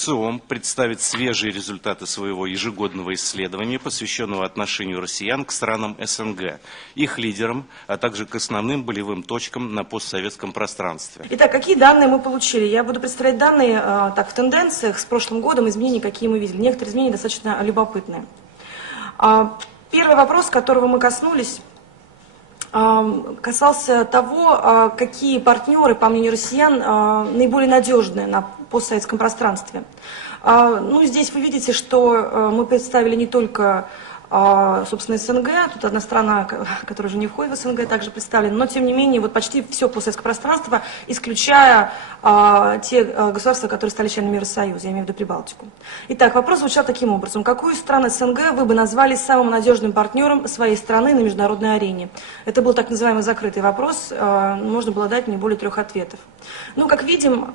ВЦИОМ представит свежие результаты своего ежегодного исследования, посвященного отношению россиян к странам СНГ, их лидерам, а также к основным болевым точкам на постсоветском пространстве. Итак, какие данные мы получили? Я буду представлять данные в тенденциях с прошлым годом, изменения, какие мы видели. Некоторые изменения достаточно любопытные. Первый вопрос, которого мы коснулись, касался того, какие партнеры, по мнению россиян, наиболее надежные на постсоветском пространстве. Ну, здесь вы видите, что мы представили не только, собственно, СНГ, тут одна страна, которая уже не входит в СНГ, также представлена, но, тем не менее, вот почти все постсоветское пространство, исключая те государства, которые стали членами Евросоюза, я имею в виду Прибалтику. Итак, вопрос звучал таким образом. Какую страну СНГ вы бы назвали самым надежным партнером своей страны на международной арене? Это был так называемый закрытый вопрос, можно было дать не более 3 ответов. Ну, как видим,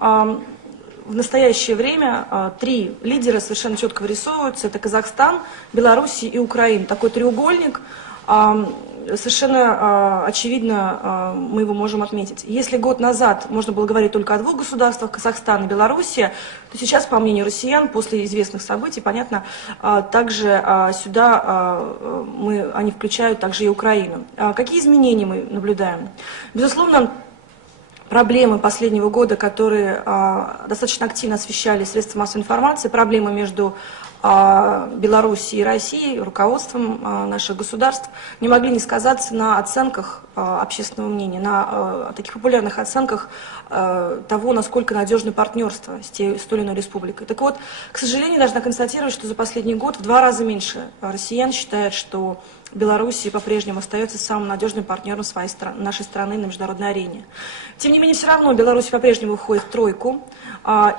в настоящее время 3 лидера совершенно четко вырисовываются. Это Казахстан, Белоруссия и Украина. Такой треугольник, совершенно очевидно, мы его можем отметить. Если год назад можно было говорить только о 2 государствах, Казахстан и Белоруссия, то сейчас, по мнению россиян, после известных событий, понятно, также сюда они включают также и Украину. Какие изменения мы наблюдаем? Безусловно, проблемы последнего года, которые достаточно активно освещали средства массовой информации, проблемы между Белоруссией и Россией, руководством наших государств, не могли не сказаться на оценках общественного мнения, на таких популярных оценках того, насколько надежно партнерство с той или иной республикой. Так вот, к сожалению, должна констатировать, что за последний год в 2 раза меньше россиян считают, что Белоруссия по-прежнему остается самым надежным партнером нашей страны на международной арене. Тем не менее, все равно Беларусь по-прежнему входит в 3,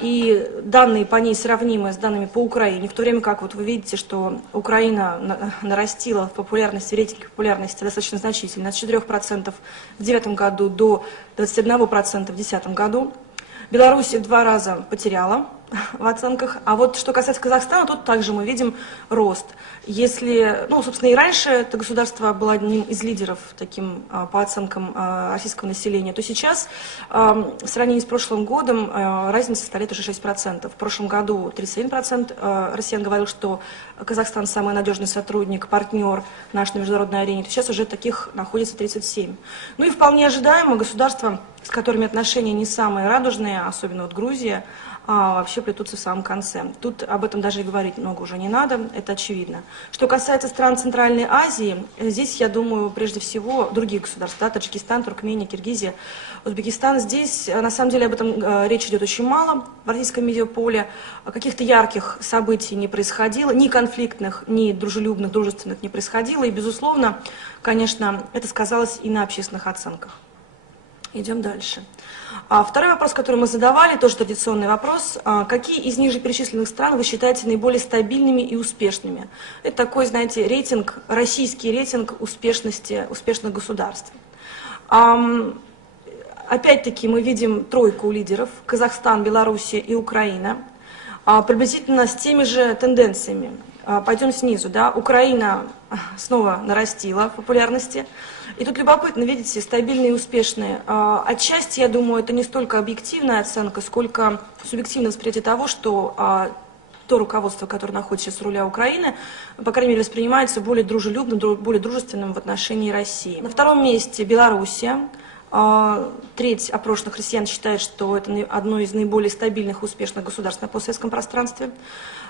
и данные по ней сравнимы с данными по Украине, в то время как вот вы видите, что Украина нарастила в популярности, в рейтинге популярности достаточно значительно, с 4% в 2009 году до 21% в 2010 году. Беларусь в 2 раза потеряла в оценках. А вот что касается Казахстана, тут также мы видим рост. Если, ну, собственно, и раньше это государство было одним из лидеров таким, по оценкам российского населения, то сейчас в сравнении с прошлым годом разница составляет уже 6%. В прошлом году 31% россиян говорил, что Казахстан самый надежный сотрудник, партнер наш на международной арене, то сейчас уже таких находится 37%. Ну и вполне ожидаемо государства, с которыми отношения не самые радужные, особенно вот Грузия, вообще плетутся в самом конце. Тут об этом даже и говорить много уже не надо, это очевидно. Что касается стран Центральной Азии, здесь, я думаю, прежде всего других государств, да, Таджикистан, Туркмения, Киргизия, Узбекистан. Здесь, на самом деле, об этом речь идет очень мало в российском медиаполе. Каких-то ярких событий не происходило, ни конфликтных, ни дружелюбных, дружественных не происходило. И, безусловно, конечно, это сказалось и на общественных оценках. Идем дальше. Второй вопрос, который мы задавали, тоже традиционный вопрос. Какие из ниже перечисленных стран вы считаете наиболее стабильными и успешными? Это такой, знаете, рейтинг, российский рейтинг успешности, успешных государств. Опять-таки мы видим 3 лидеров: Казахстан, Белоруссия и Украина. Приблизительно с теми же тенденциями. Пойдем снизу. Да? Украина снова нарастила в популярности. И тут любопытно, видите, стабильные и успешные. Отчасти, я думаю, это не столько объективная оценка, сколько субъективное восприятие того, что то руководство, которое находится сейчас у руля Украины, по крайней мере, воспринимается более дружелюбным, более дружественным в отношении России. На 2-м месте Белоруссия. 1/3 опрошенных россиян считает, что это одно из наиболее стабильных и успешных государств на постсоветском пространстве.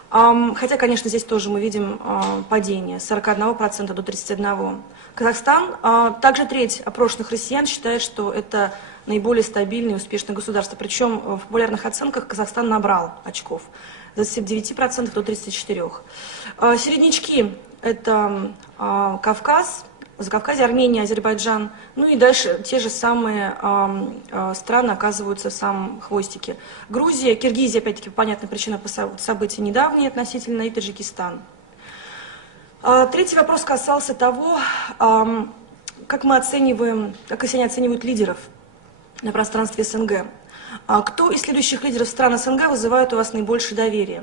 Хотя, конечно, здесь тоже мы видим падение с 41% до 31%. Казахстан, также 1/3 опрошенных россиян считает, что это наиболее стабильное и успешное государство. Причем в популярных оценках Казахстан набрал очков с 29% до 34%. Середнячки – это Кавказ, Закавказье, Армения, Азербайджан, ну и дальше те же самые страны оказываются в самом хвостике. Грузия, Киргизия, опять-таки, по понятной причине события недавние относительно, и Таджикистан. 3-й вопрос касался того, как мы оцениваем, как россияне оценивают лидеров на пространстве СНГ. Кто из следующих лидеров стран СНГ вызывает у вас наибольшее доверие?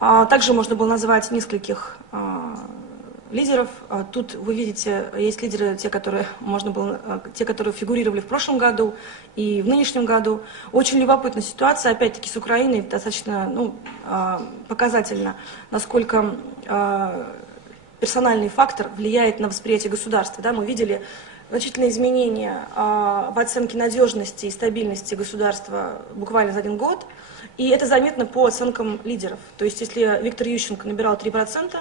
Также можно было назвать нескольких лидеров. Тут вы видите, есть лидеры, те, которые те, которые фигурировали в прошлом году и в нынешнем году. Очень любопытная ситуация, опять-таки, с Украиной, достаточно показательно, насколько персональный фактор влияет на восприятие государства. Да, мы видели значительные изменения в оценке надежности и стабильности государства буквально за 1 год. И это заметно по оценкам лидеров. То есть, если Виктор Ющенко набирал 3%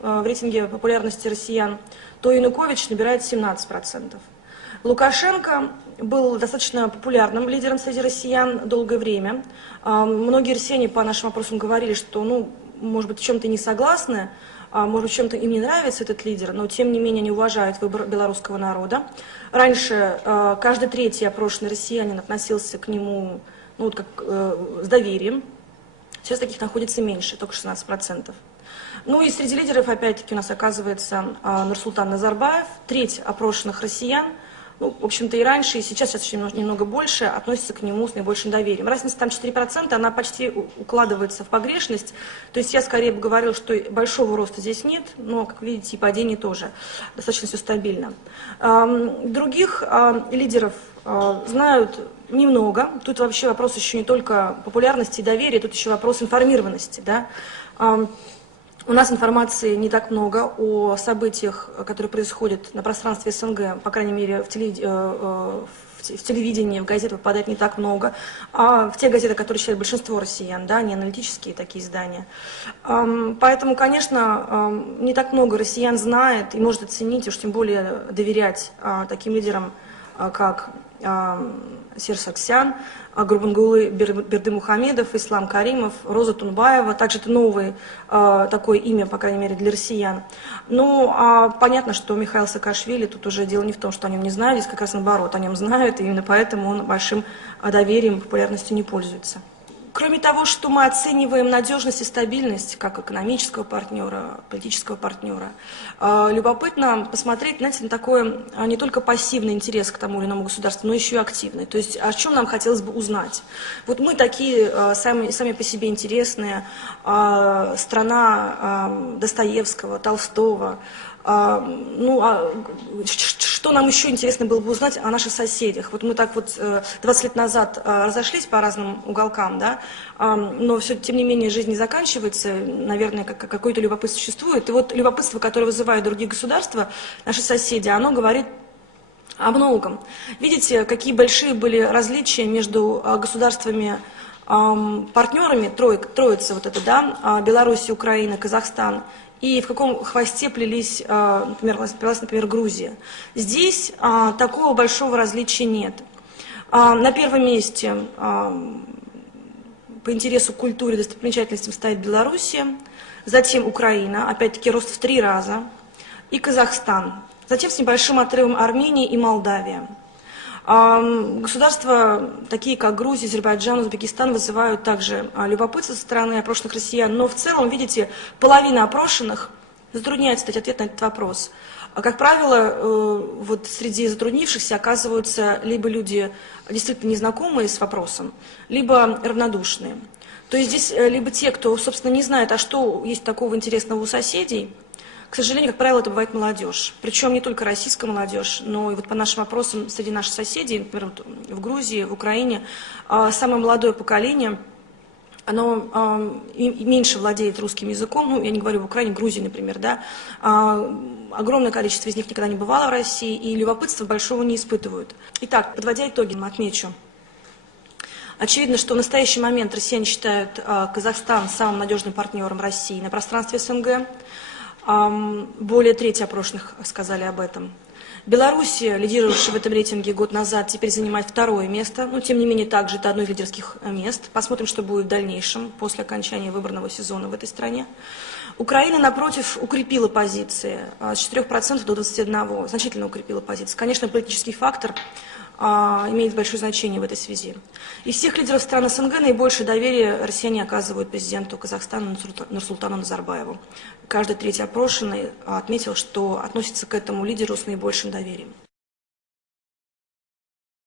в рейтинге популярности россиян, то Янукович набирает 17%. Лукашенко был достаточно популярным лидером среди россиян долгое время. Многие россияне по нашим опросам говорили, что, может быть, в чем-то не согласны, может быть, в чем-то им не нравится этот лидер, но тем не менее они уважают выбор белорусского народа. Раньше каждый третий опрошенный россиянин относился к нему с доверием. Сейчас таких находится меньше, только 16%. И среди лидеров, опять-таки, у нас оказывается Нурсултан Назарбаев, треть опрошенных россиян. В общем-то, и раньше, и сейчас немного больше, относятся к нему с наибольшим доверием. Разница там 4%, она почти укладывается в погрешность. То есть я скорее бы говорила, что большого роста здесь нет, но, как видите, и падение тоже. Достаточно все стабильно. Других лидеров знают немного. Тут вообще вопрос еще не только популярности и доверия, тут еще вопрос информированности. Да? У нас информации не так много о событиях, которые происходят на пространстве СНГ, по крайней мере, в телевидении, в газетах попадает не так много, а в те газеты, которые читают большинство россиян, да, не аналитические такие издания. Поэтому, конечно, не так много россиян знает и может оценить, уж тем более доверять таким лидерам, как Серж Саргсян, Гурбангулы Бердымухамедов, Ислам Каримов, Роза Тунбаева. Также это новое такое имя, по крайней мере, для россиян. Понятно, что Михаил Саакашвили, тут уже дело не в том, что о нем не знают, здесь как раз наоборот, о нем знают, и именно поэтому он большим доверием, популярностью не пользуется. Кроме того, что мы оцениваем надежность и стабильность как экономического партнера, политического партнера, любопытно посмотреть, знаете, на такой не только пассивный интерес к тому или иному государству, но еще и активный. То есть о чем нам хотелось бы узнать. Вот мы такие сами по себе интересные, страна Достоевского, Толстого. Что нам еще интересно было бы узнать о наших соседях? Вот мы так 20 лет назад разошлись по разным уголкам, да, но все, тем не менее, жизнь не заканчивается, наверное, какое-то любопытство существует. И вот любопытство, которое вызывают другие государства, наши соседи, оно говорит о многом. Видите, какие большие были различия между государствами, партнерами, троица вот это, да, Беларусь, Украина, Казахстан, и в каком хвосте плелись, например, Грузия. Здесь такого большого различия нет. На первом месте по интересу к культуре и достопримечательностям стоит Белоруссия, затем Украина, опять-таки рост в 3 раза, и Казахстан. Затем с небольшим отрывом Армения и Молдавия. Государства, такие как Грузия, Азербайджан, Узбекистан, вызывают также любопытство со стороны опрошенных россиян, но в целом, видите, половина опрошенных затрудняется дать ответ на этот вопрос. Как правило, среди затруднившихся оказываются либо люди действительно незнакомые с вопросом, либо равнодушные. То есть здесь либо те, кто, собственно, не знает, а что есть такого интересного у соседей. К сожалению, как правило, это бывает молодежь. Причем не только российская молодежь, но и по нашим опросам среди наших соседей, например, в Грузии, в Украине, самое молодое поколение, оно меньше владеет русским языком, я не говорю в Украине, в Грузии, например, да, огромное количество из них никогда не бывало в России, и любопытства большого не испытывают. Итак, подводя итоги, отмечу. Очевидно, что в настоящий момент россияне считают Казахстан самым надежным партнером России на пространстве СНГ. Более трети опрошенных сказали об этом. Белоруссия, лидировавшая в этом рейтинге год назад, теперь занимает 2-е место. Но, тем не менее, также это одно из лидерских мест. Посмотрим, что будет в дальнейшем, после окончания выборного сезона в этой стране. Украина, напротив, укрепила позиции с 4% до 21%. Значительно укрепила позиции. Конечно, политический фактор имеет большое значение в этой связи. Из всех лидеров стран СНГ наибольшее доверие россияне оказывают президенту Казахстана Нурсултану Назарбаеву. Каждый третий опрошенный отметил, что относится к этому лидеру с наибольшим доверием.